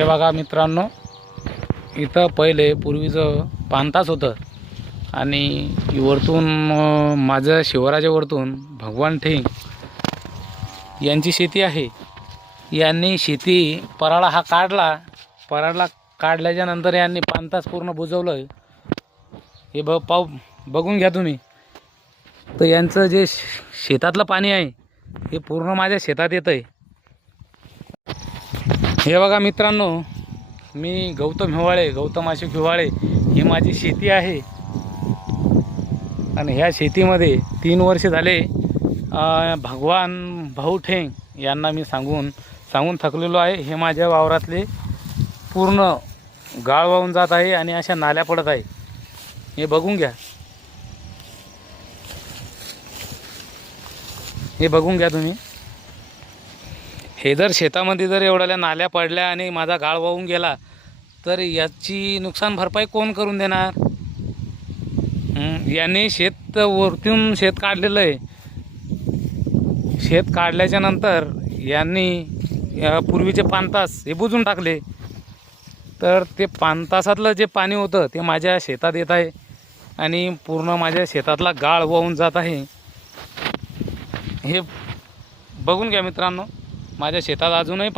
हे बघा मित्रांनो, इथं पहिले पूर्वीचं पानतास होतं आणि वरतून माझं शिवराच्या वरतून भगवान ठेंग यांची शेती आहे. यांनी शेती पराळा हा काढला. पराळा काढल्याच्या नंतर यांनी पानतास पूर्ण बुजवलं. हे बघून घ्या तुम्ही. तर यांचं जे शेतातलं पाणी आहे हे पूर्ण माझ्या शेतात येतं आहे. हे बघा मित्रांनो, मी गौतम अशोक हिवाळे ही माझी शेती आहे आणि ह्या शेतीमध्ये 3 वर्ष झाले भगवान भाऊ ठेंग यांना मी सांगून थकलेलो आहे. हे माझ्या वावरातले पूर्ण गाळ वाहून जात आहे आणि अशा नाल्या पडत आहे. हे बघून घ्या. हे बघून घ्या तुम्ही. हे जर शेतामध्ये जर एवढ्या नाल्या पडल्या आणि माझा गाळ वाहून गेला तर याची नुकसान भरपाई कोण करून देणार? यांनी वरतून शेत काढलेलं आहे. शेत काढल्याच्या नंतर यांनी पूर्वीचे पानतास हे बुजून टाकले. तर ते पानतासातलं जे पाणी होतं ते माझ्या शेतात येत आहे आणि पूर्ण माझ्या शेतातला गाळ वाहून जात आहे. हे बघून घ्या मित्रांनो. माझ्या शेतात अजूनही